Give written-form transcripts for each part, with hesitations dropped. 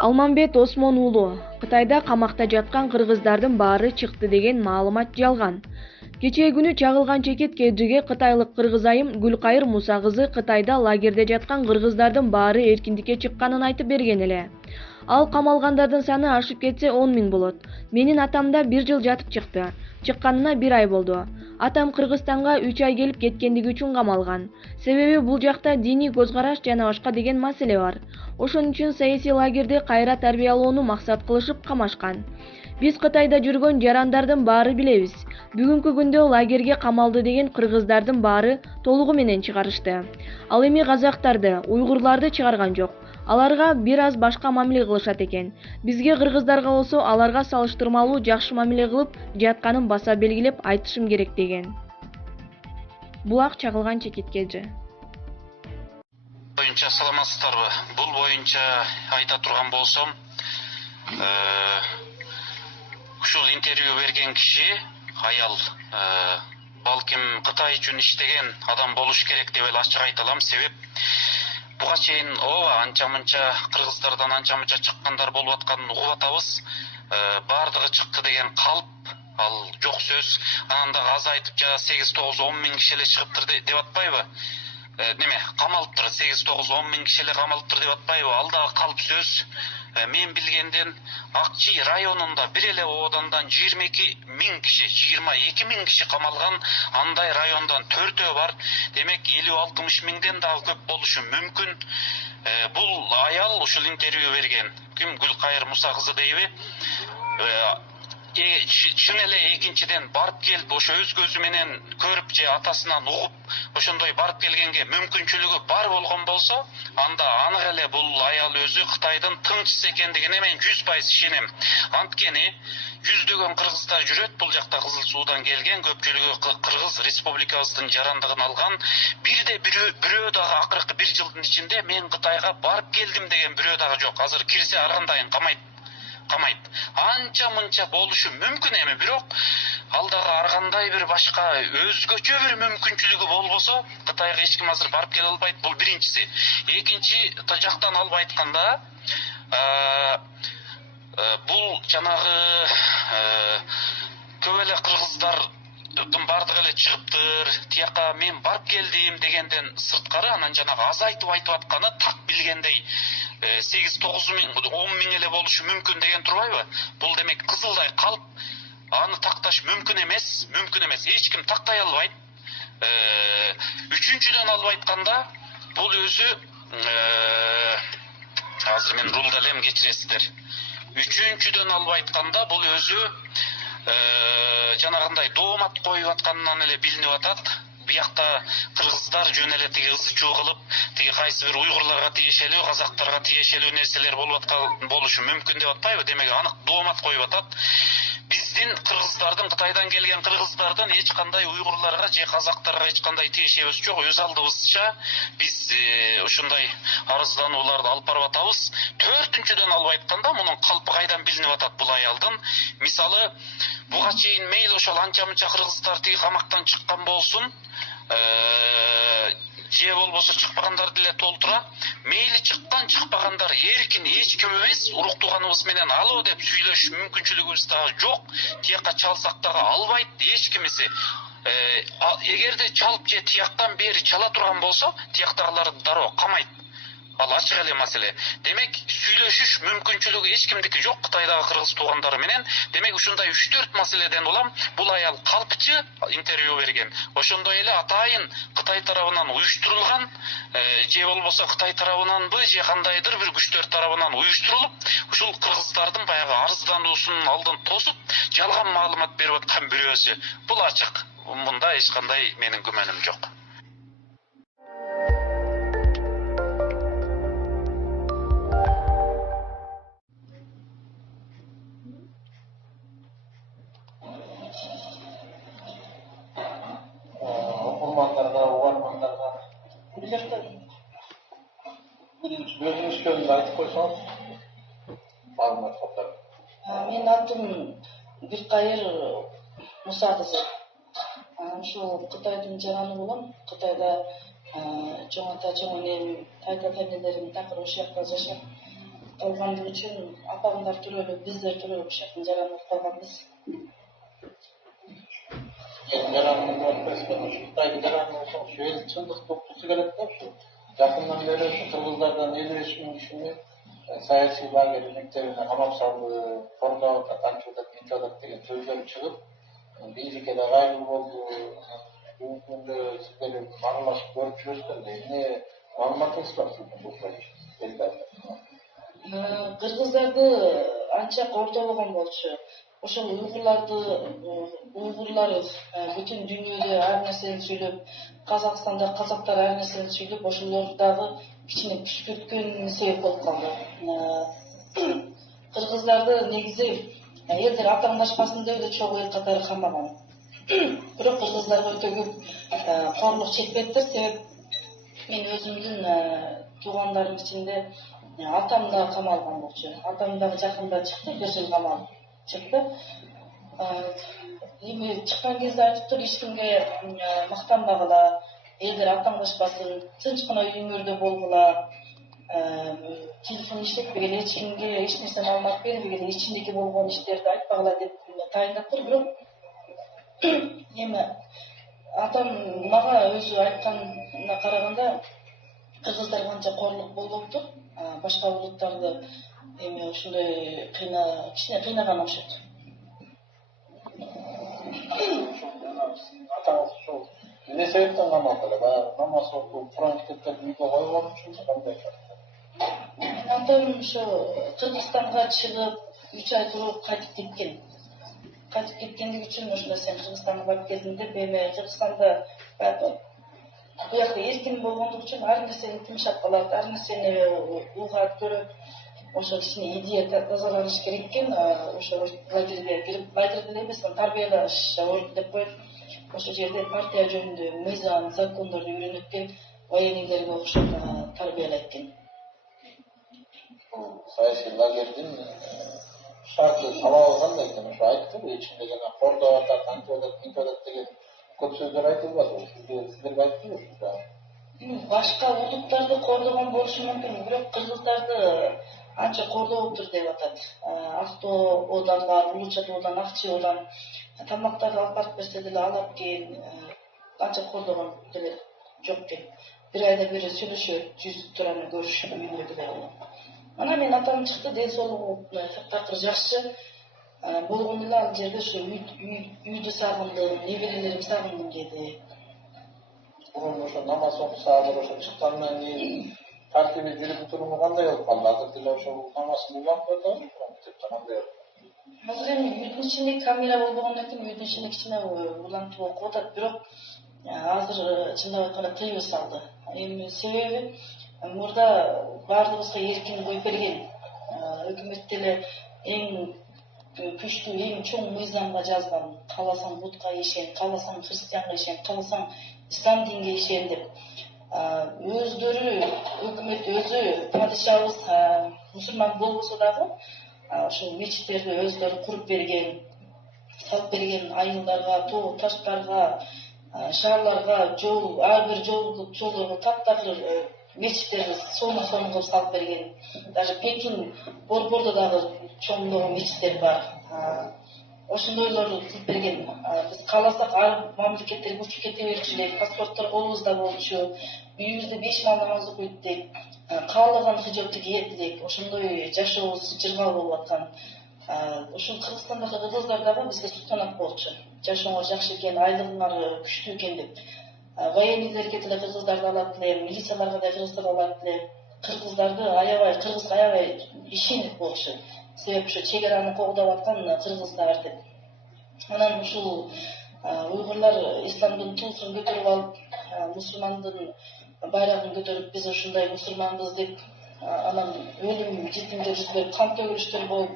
Алмамбет Осмон уулу: Кытайда камакта жаткан кыргыздардын баары чыкты деген маалымат жалган. Кечээ күнү чагылган чекит кежиге кытайлык кыргыз айым Гүлкайыр Муса кызы Кытайда лагерде жаткан кыргыздардын баары эркиндикке чыкканын айтып берген эле. Ал камалгандардын саны ашып кетсе 10 000 болот. Менин атам да 1 жыл жатып чыкты. Чыкканына 1 ай болду. Атам Кыргызстанга 3 ай келип кеткендиги үчүн камалган. Себеби бул жакта диний көз караш жана башка деген маселе бар. Ошон үчүн саясий лагерди кайра тарбиялоону максат кылышып камашкан. Биз Кытайда жүргөн жарандардын баары билебиз. Бүгүнкү күндө лагерге камалды деген кыргыздардын баары толугу менен чыгарышты. Ал эми казактарды, уйгурларды чыгарган жок. Аларга бир аз башка мамиле кылышат экен. Бизге кыргыздарга болсо аларга салыштырмалуу жакшы мамиле кылып жатканын баса белгилеп айтышым керек деген. Булак чагылган чекиткежи. Боюнча саламатсыздарбы? Бул боюнча айта турган болсом, ушул интервью берген киши аял балким Кытай үчүн иштеген адам болуш керек деп эле ачык айта алам. Себеп буга чейин ооба анча-мынча кыргыздардан анча-мынча чыккандар болуп атканын угуп атабыз. Бардыгы чыкты деген калп ал жок сөз. Анан дагы азайтып 8, 9, 10 миң киши эле чыгыптыр деп атпайбы? Неме камалыптыр, 8, 9, 10 миң киши эле камалыптыр деп атпайбы? Ал дагы калп сөз. Мен билгенден Акчи районунда бир эле Одандан 22 миң киши, 22 миң киши камалган, андай райондан 4-өө бар. Демек 50-60 миңден дагы көп болушу мүмкүн. Бул аял ушул интервью берген. Ким? Гүлкайыр Муса кызы дейби? Чын эле экинчиден барып келип ошо өз көзү менен көрүп же атасынан угуп ошондой барып келгенге мүмкүнчүлүгү бар болгон болсо, анда анык эле бул аял өзү Кытайдын тынчсыз экендигине мен 100% ишенем. Анткени жүздөгөн кыргыздар жүрөт бул жакта Кызыл Суудан келген, көпчүлүгү Кыргыз Республикабыздын жарандыгын алган. Бирде бирөө дагы акыркы 1 жылдын ичинде мен Кытайга барып келдим деген бирөө дагы жок. Азыр кирсе ар кандайын камайт. Анча-мынча болушу мүмкүн эми, бирок ал дагы ар кандай бир башка өзгөчө бир мүмкүнчүлүгү болбосо Кытайга эч ким азыр барып келе албайт. Бул биринчиси. Экинчи жактан алып айтканда, бул жанагы көп эле кыргыздардын бардыгы эле чыгыптыр, тияка мен барып келдим дегенден сырткары анан жанагы азайтып айтып атканы так билгендей 8-9 миң, 10 миң эле болушу мүмкүн деген турбайбы? Бул демек кызылдай калп, аны такташ мүмкүн эмес, эч ким тактай албайт. Үчүнчүдөн алып айтканда, бул өзү азыр мен рулда элем, кечиресиздер. Үчүнчүдөн алып айтканда, бул өзү жанагындай доомат коюп атканынан эле билинип атат. Биякта кыргыздар жөн эле тиги ызы чуу кылып, тиги кайсы бир уйгурларга тиешелүү, казактарга тиешелүү нерселер болуп аткан болушу мүмкүн деп атпайбы? Демек анык доомат коюп атат. Биздин кыргыздардын, Кытайдан келген кыргыздардын эч кандай уйгурларга же казактарга эч кандай тиешебиз жок. Өз алдыбызча биз ушундай арызданууларды алып барып атабыз. Төртүнчүдөн алып айтканда, мунун калпы кайдан билинип атат бул аялдын? Мисалы, буга чейин мейли ошол анча-мынча кыргыздар тиги камактан чыккан болсун, же болбосо чыкпагандарды эле толтура. Мейли чыккан, чыкпагандар эркин, эч ким эмес, урук тууганыбыз менен алуу деп сүйлөшүш мүмкүнчүлүгүбүз дагы жок. Тияка чалсак дагы албайт эч кимиси. Эгерде чалып же тияктан бери чала турган болсо, тияктагылар дароо камайт. Ал ачык эле маселе. Демек сүйлөшүш мүмкүнчүлүгү эч кимдики жок Кытайдагы кыргыз туугандары менен. Демек ушундай 3-4 маселеден улам бул аял калпчы интервью берген. Ошондой эле атайын Кытай тарабынан уюштурулган, же болбосо Кытай тарабынанбы, же кандайдыр бир күчтөр тарабынан уюштурулуп, ушул кыргыздардын баягы арыздануусунун алдын тосуп, жалган маалымат берип аткан бирөөсү. Бул ачык. Мында эч кандай менин күмөнүм жок. Окурмандарга, угармандарга бул жакта өзүңүз жөнүндө айтып койсоңуз, маалымат калтырып. Менин атым Гүлкайыр Муса кызы. Ушул Кытайдын жараны болом. Кытайда чоң ата, чоң энем, тайта тайнелерим такыр ушул жакта жашап калгандыгы үчүн апамдар төрөлүп, биздер төрөлүп ушул жактан жаранып калганбыз. Жаранның өтпескен ушу Кытайдын жараны болсо ушу эл чындыкты уккусу келет да ушу жакындан бери ушу кыргыздардан 50-000 кишини саясий лагерь мектебине камап салды, кордоп атат, антип атат, мынтип атат деген сөздөр чыгып, бийликке да кайгылуу болду. Бүгүнкү күндө сиздер аралашып көрүп жүрөсүздөр, эмне маалыматыңыз бар сиздин бул жерде? Кыргыздарды анча кордобогон болчу. Ошол уйгурлар бүтүн дүйнөдө ар нерсени сүйлөп, Казакстанда казактар ар нерсени сүйлөп, ошолор дагы кичине күчтүрткөн себеп болуп калды. Кыргыздарды негизи элдер атаңдашпасын деп эле чогуу эл катары камаган. Бирок кыргыздарга өтө көп корлук чекпеттир. Себеп мен өзүмдүн туугандарым ичинде атам да камалган болчу. Атам дагы жакында чыкты, 1 жыл камалып чыкты. Эми чыккан кезде айтыптыр, эч кимге мактанбагыла, элдер атаңдашпасын, тынчкана үйүңөрдө болгула, телефон иштетпегиле, эч кимге эч нерсе маалымат бербегиле, ичиндеги болгон иштерди айтпагыла деп тайындаптыр. Бирок эми атам мага өзү айтканына караганда кыргыздарга анча корлук болбоптур. Башка улуттарды эми ушундай кичине кыйнаган окшойт. Атаңыз ушул эмне себептен камалды эле? Баягы намаз окуп, Куран китептерди үйгө койгон үчүнбү, кандай? Атам ошо Кыргызстанга чыгып 3 ай туруп кайтып кеткен. Кайтып кеткендиги үчүн ошондо сен Кыргызстанга барып келдиң деп, эми Кыргызстанда буякта эркин болгондугу үчүн ар нерсени тынчап калат, ар нерсени угат, көрөт. Ошо кичине идея тазаланыш керек экен. Ошо лагерге кирип, лагерь деле эмес, тарбиялаш орду деп коет. Ошол жерде партия жөнүндө мыйзам, закондорду үйрөнөт экен, военныйлерге окшоп тарбиялайт экен. Саясий лагердин шарты талабы кандай экен? Ошо айттым, ичинде жана кордоп атат, антип атат, мынтип атат деген көп сөздөр айтылбады. Сиздерге айттыбы ушул? Башка улуттарды кордогон болушу мүмкүн, бирок кыргыздарды анча кордоптур деп атат. Ақтоодан бар, Улуу Чатоодан, Акчы Ooдан тамактарды алып барып берсе деле алат экен. Анча кордогон деле жок экен. 1 айда бир сүйлөшөт, жүзүп тураны көрүшүп үйүндө деле. Анан мен атам чыкты, ден соолугу такыр жакшы болгон эле ал жерде ушу үйдү сагындым, неберелеримди сагындым деди. Мурун ошо намаз окуса, азыр ошо чыккандан кийин тартиби жүрүп туруму кандай болуп калды? Азыр деле ошол намазын уланып атабы? Кандай? Азыр эми үйдүн ичинде камера болбогондон кийин үйдүн ичинде кичине улантып окуп атат, бирок азыр чындап айтканда тыюу салды. Эми себеби мурда баардыгыбызга эркин коюп берген. Өкмөт деле эң күчтүү, эң чоң мыйзамга жазган. Кааласаң Будка ишен, кааласаң христианга ишен, кааласаң ислам динге ишен деп. Өздөрү өкмөт өзү падышабыз мусулман болбосо дагы ошол мечиттерди өздөрү куруп берген, салып берген, айылдарга, тоо таштарга, шаарларга жол, ар бир жолдорго таптакыр мечиттерди сонун кылып салып берген. Даже Пекин, Борбордо дагы чоңдогон мечиттер бар. Ошондойлорду кылып берген. Биз кааласак ар мамлекеттерге учуп кете берчү элек, паспорттор колубузда болчу, үйүбүздө 5 маал намаз окуйт элек, каалаган хижабты кийет элек. Ошондой жашообуз жыргал болуп аткан. Ушул Кыргызстандагы кыргыздар дагы бизге суктанат болчу. Жашооңор жакшы экен, айлыгыңар күчтүү экен деп. Военныйлерге деле кыргыздарды алат эле, милицияларга да кыргыздарды алат эле. Кыргыздарды аябай, кыргызга аябай ишенет болчу. Себеп ушу чегараны когдоп аткан кыргыздар деп. Анан ушул уйгурлар исламдын туусун көтөрүп алып, мусулмандын байрагын көтөрүп, биз ушундай мусулманбыз деп, анан өлүм житимдер жүз берип, кан төгүлүштөр болуп,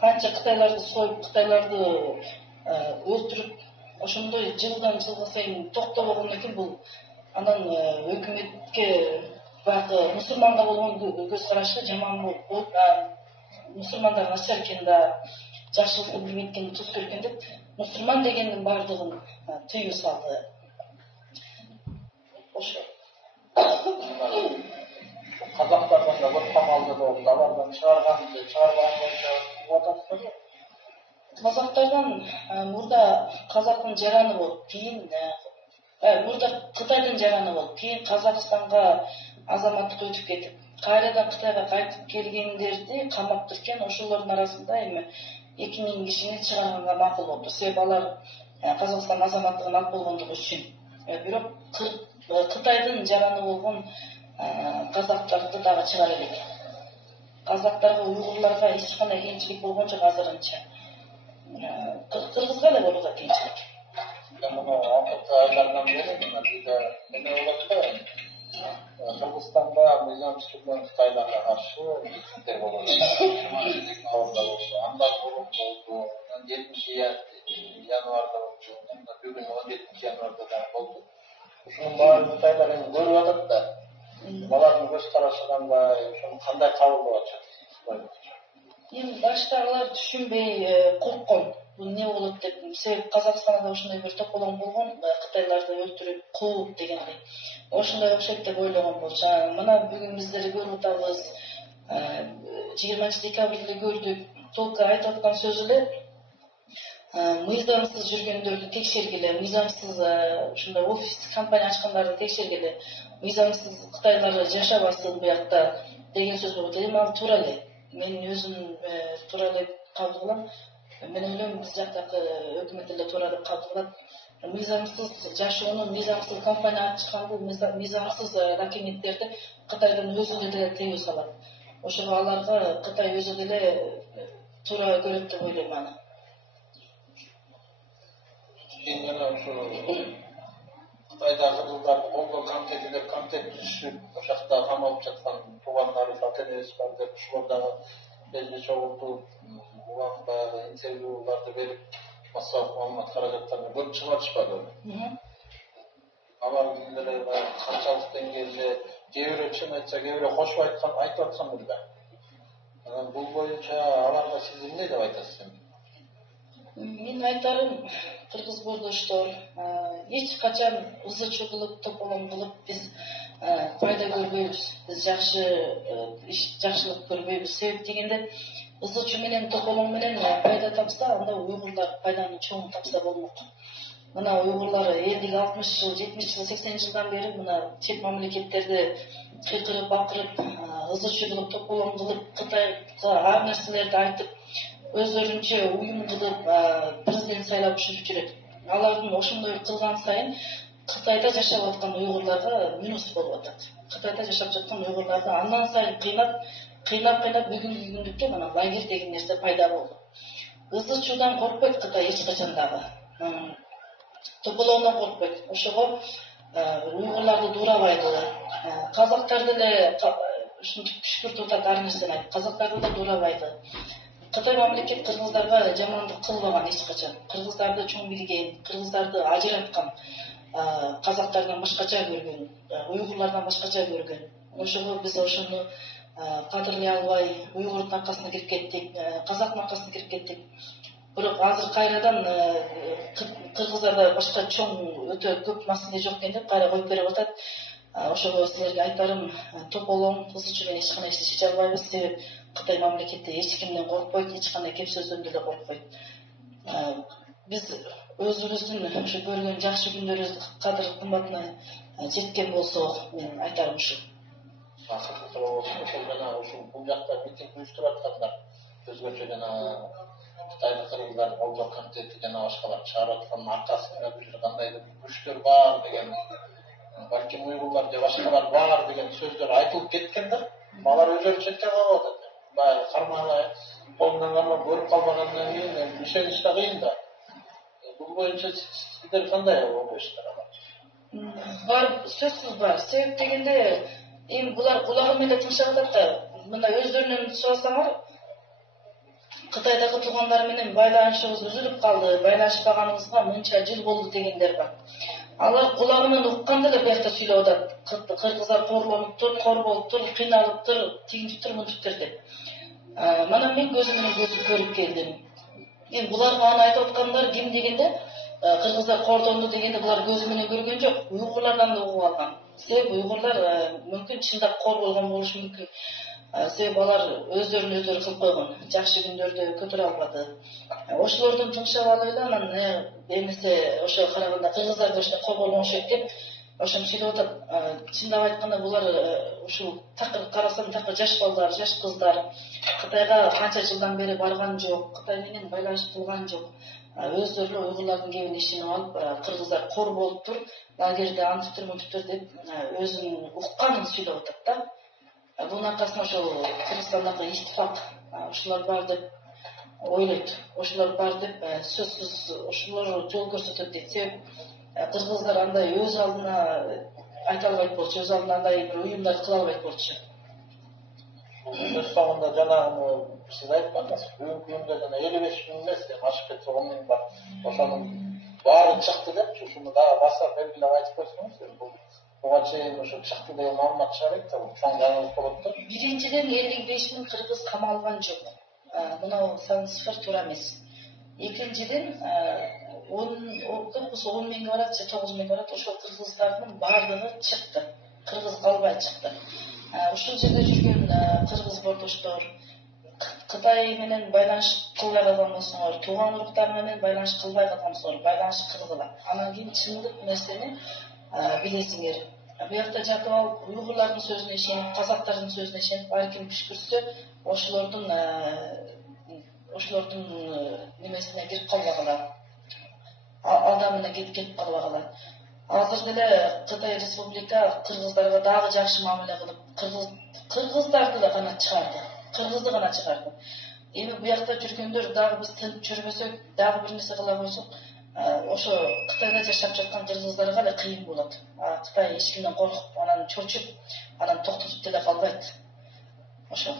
канча кытайларды союп, кытайларды өлтүрүп, ошондой жылдан жылга сайын токтобогондон кийин бул анан өкмөткө баягы мусулманга болгон көз карашы жаман болуп, мусулмандар начар экен да, жакшылыкты билбейт экен, туз көргөн деп, мусулман дегендин баардыгын тыюу салды. Ошо. Kazaklardan da көп камалды болду. Алардан чыгарганды, чыгарбаган боюнча атасызбы? Казактардан мурда казактын жараны болуп, кийин мурда Кытайдын жараны болуп, кийин Казакстанга азаматтык өтүп кетип, кайрадан Кытайга кайтып келгендерди камап турган. Ошолордун арасында эми 2000 кишини чыгарганга макул болду. Себеби алар Казакстан азаматтыгын алып болгондугу үчүн. Бирок Кытайдын жараны болгон казактарды дагы чыгара элек. Казактарга, уйгурларга эч кандай кыйынчылык болгон жок азырынча. Кыргызга эле болууда кыйынчылык. Мына акыркы айлардан бери мына бизде эме болот да. Кыргызстанда мыйзам түзүлгөн Кытайларга каршы митингдер болот. Андан мурун болду. 7 январда болду. Бүгүн 17 январда да болду. Ушунун баарын Кытайлар эми көрүп атат да. Алардын көз карашы кандай, ошону кандай кабылдап атышат? Эми башта алар түшүнбөй корккон. Бул эмне болот деп. Себеби Казакстанда ошондой бир тополоң болгон, Кытайларды өлтүрүп, кууп дегендей. Ошондой окшойт деп ойлогон болчу. Мына бүгүн биздер көрүп атабыз. 20 декабрда көрдүк. Толку айтып аткан сөзү эле мыйзамсыз жүргөндөрдү текшергиле, мыйзамсыз ушундай офис компания ачкандарды текшергиле, мыйзамсыз Кытайлар жашабасын буякта деген сөз болот. Эми ал туура эле. Мен өзүм туура эле кабыл кылам. Мен ойлойм биз жактагы өкмөт эле туура деп кабыл кылат. Мыйзамсыз жашоону, мыйзамсыз компания ачканды, мыйзамсыз документтерди Кытайдын өзүнө деле тийип салат. Ошого аларга Кытай өзү деле туура көрөт деп ойлойм аны. Жана ушу Кытайдагы кыргыздарды колдоо комитети деп комитет түзүшүп, ошакта камалып жаткан туугандарыбыз, ата-энебиз бар деп ушулар дагы элди чогултуп, улам баягы интервьюларды берип, массалык маалымат каражаттарына көп чыгып атышпады. Алар деле канчалык деңгээлде кээ бирөө чын айтса, кээ бирөө кошуп айтып аткан мында. Бул боюнча аларга сиз эмне деп айтасыз? Мен айтарым, кыргыз бордоштор эч качан ызы-чуу кылып, тополоң кылып биз пайда көрбөйбүз. Биз жакшылык көрбөйбүз. Себеп дегенде ызы-чуу менен, тополоң менен пайда тапса, анда уйгурлар пайданы чоң тапса болмок. Мына уйгурлар 50-60 жыл, 70 жыл, 80 жылдан бери мына чет мамлекеттерде кыйкырып, бакырып, ызы-чуу кылып, тополоң кылып, Кытайга ар нерселерди айтып, өздөрүнчө уюм кылып, президент сайлап ушинтип жүрөт. Алардын ошондой кылган сайын Кытайда жашап аткан уйгурларга минус болуп атат. Кытайда жашап жаткан уйгурларды андан сайын кыйнап бүгүнкү күндүккө мына лагерь деген нерсе пайда болду. Ызы-чуудан коркпойт Кытай эч качан дагы. Тополоңдон коркпойт. Ошого уйгурларды дуурабайды. Казактар деле ушинтип күшкүртүп атат ар нерсени айтып. Казактарды да дуурабайды. Кытай мамлекет кыргыздарга жамандык кылбаган эч качан. Кыргыздарды чоң билген, кыргыздарды ажыраткан, казактардан башкача көргөн, уйгурлардан башкача көргөн. Ошого биз ошону кадырлай албай, уйгурдун аркасына кирип кеттик, казактын аркасына кирип кеттик. Бирок азыр кайрадан кыргыздарда башка чоң өтө көп маселе жок экен деп кайра коюп берип атат. Ошого силерге айтарым, тополоң, ызы-чуу менен эч кандай нерсе чече албайбыз. Себеп Кытай мамлекети эч кимден коркпойт, эч кандай кеп сөздөн деле коркпойт. Биз өзүбүздүн ушу көргөн жакшы күндөрүбүздү кадыр кымбатына жеткен болсок, мен айтарым ушу. Акыркы суроо ошол жана ушул бул жакта митинг уюштуруп аткандар, өзгөчө жана Кытайдын кыргыздардын колдоо комитети жана башкалар чыгарып аткан аркасында бир кандайдыр күчтөр бар деген, балким уйгурлар же башкалар бар деген сөздөр айтылып кеткен да. Алар өзүлөрү четке калып атат. Баягы кармагай колунан кармап көрүп калбагандан кийин ишенич да кыйын да. Бул боюнча сиздер кандай ойлойсуздар? Бар, сөзсүз бар. Себеп дегенде эми булар кулагы менен тынчап атат да. Мына өздөрүнөн сурасаңар, Кытайдагы туугандар менен байланышыбыз үзүлүп калды, байланышпаганыбызга мынча жыл болду дегендер бар. Алар кулагы менен уккан деле буякта сүйлөп атат. Кыргыздар коорлонуптур, корголуптур, кыйналыптыр, тигинтиптир, мынтиптир деп. Мына мен көзүм менен көрүп келдим. Эми буларга аны айтып аткандар ким дегенде, кыргыздар кордонду дегенде булар көзү менен көргөн жок, уйгурлардан да угуп алган. Себеби уйгурлар мүмкүн чындап кор болгон болушу мүмкүн. Себеби алар өздөрүн өздөрү кылып койгон, жакшы күндөрдө көтөрө албады. Ошолордун тыңшап алып эле анан эмесе ошого караганда кыргыздар да ушундай кор болгоншойт деп ошону сүйлөп атат. Чындап айтканда булар ушул такыр карасам такыр жаш балдар, жаш кыздар Кытайга канча жылдан бери барган жок, Кытай менен байланыш кылган жок. Өздөрү уйгурлардын кебин ишенип алып, кыргыздар кор болуптур, лагерде антиптир мынтиптир деп өзүнүн укканын сүйлөп атат да. Bunun arkasında şu Kırgızistan'daki ittifak, şular var deyip ойлойт. Ошолор бар деп сөзсүз ошолор жол көрсөтөт дейт. Себеби кыргыздар андай өз алдына айта албайт болчу, өз алдына андай бир уюмдар кыла албайт болчу. Сөз соңунда жанагыны сиз айткандыңыз, бүгүнкү күндө жана 55 миң эмес, ашып кетсе 10 миң бар. Ошонун баары чыкты депчи, ушуну дагы баса белгилеп айтып берсеңиз, буга чейин ошо чыкты деген маалымат чыгар экен, чоң жаңылык болот да. Биринчиден 55 миң кыргыз камалган жок. Мынау сан цифр туура эмес. Экинчиден 10 миңге барат же 9 миңге барат, ошол кыргыздардын баардыгы чыкты. Кыргыз калбай чыкты. Ушул жерде жүргөн кыргыз бордоштор Кытай менен байланыш кылбай калган болсоңор, тууган уруктар менен байланыш кылбай калган болсоңор, байланыш кылгыла. Анан кийин чындык нерсени билесиңер. Буякта жатып алып, уйгурлардын сөзүнө ишенип, казактардын сөзүнө ишенип, ар ким түшкүрсө, ошолордун немесине кирип калбагыла. Алдамына кетип калбагыла. Азыр деле Кытай Республика кыргыздарга дагы жакшы мамиле кылып, кыргыздарды да гана чыгарды. Кыргызды гана чыгарды. Эми буякта жүргөндөр дагы биз тынып жүрбөсөк, дагы бир нерсе кыла койсок, ошо Кытайда жашап жаткан кыргыздарга эле кыйын болот. Кытай эч кимден коркуп, анан чочуп, анан токтотуп деле калбайт. Ошо.